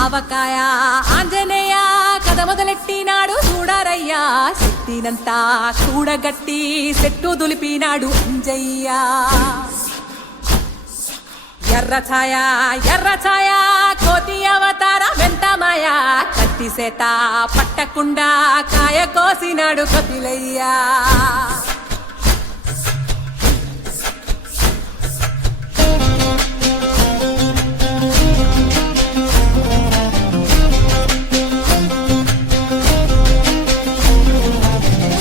ఆవకాయ ఆంజనేయ కథ మొదలెట్టినాడు చూడారయ్యా శక్తినంతా కూడగట్టి చెట్టు దులిపినాడు అంజయ్య ఎర్ర ఛాయ కోతి అవతార వెంటమాయ కత్తి సేత పట్టకుండా కాయ కోసినాడు కపిలయ్యా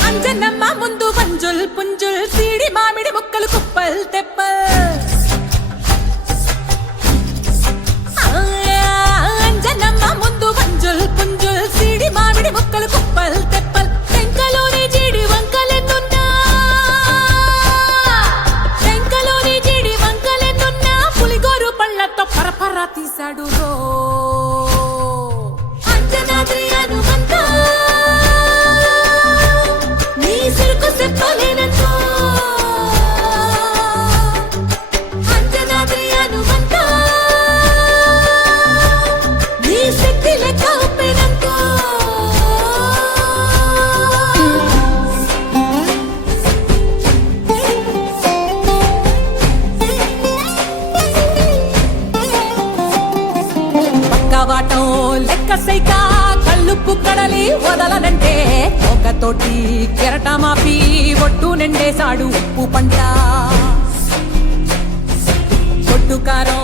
అంజనమ్మ ముందు పంజుల్ పుంజుల్ సీడి మామిడి ముక్కలు కుప్పల్ తెప్పల్ మామిడి ముక్కలు కుప్పల్ తెప్పల్ టెంకలోని జీడి వంకలెన్నున్నా పులిగోరు పళ్ళతో పరపర తీశాడు రో అంజనాద్రి హనుమంత నీ సిరుకు చెప్పలేనంతో అంజనాద్రి హనుమంత నీ శక్తి లెక్క ఉప్పెనంతో వాటం లెక్క సైకా కళ్ళుప్పు కడలి వదలనంటే ఒకతోటి కెరటమాపి ఒట్టు నిండేశాడు ఉప్పు పంట గొడ్డుకారం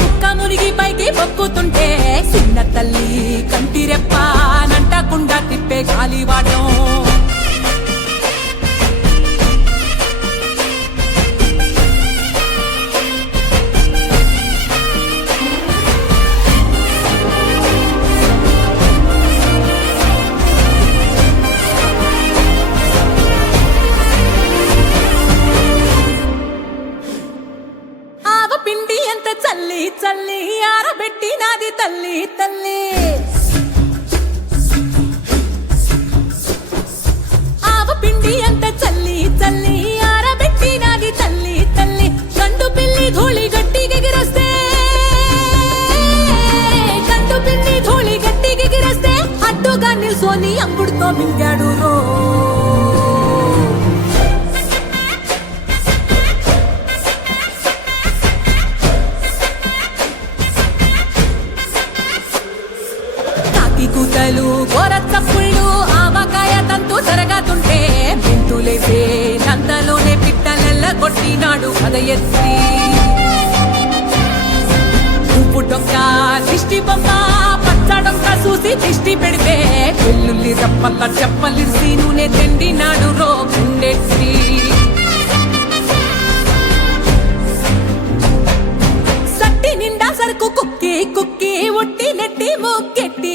ముక్క మునిగి పైకి మొక్కుతుంటే చిన్న తల్లి కంటిరెప్ప నంటకుండా తిప్పే గాలివాటం పిండి ఎంత చల్లి ఆరబెట్టి నాది తల్లి ఆవ పిండి ఎంత చల్లి ఆరబెట్టి నాది తల్లి గండు పిల్లి ధూళి గట్టి ఎగిరేస్తే అడ్డుగా నిల్సోని అంగుడుతో మింగాడు రో కూతలు గోర చప్పుళ్ళు ఆవకాయ తంతు జరగతుంటే మెంతులేసే నందలోనే పిట్టలెల్ల కొట్టినాడు కథ ఎత్తి ఉప్పు డొక్క దిష్టి బొమ్మ పచ్చడొక్క చూసి దిష్టి పెడితే వెల్లుల్లి రప్పల్ల చెప్పలిసి నూనె తెండినాడు రో గుండెత్తి సట్టి నిండా సరుకు కుక్కి ఒట్టి నెట్టి మొక్కెట్టి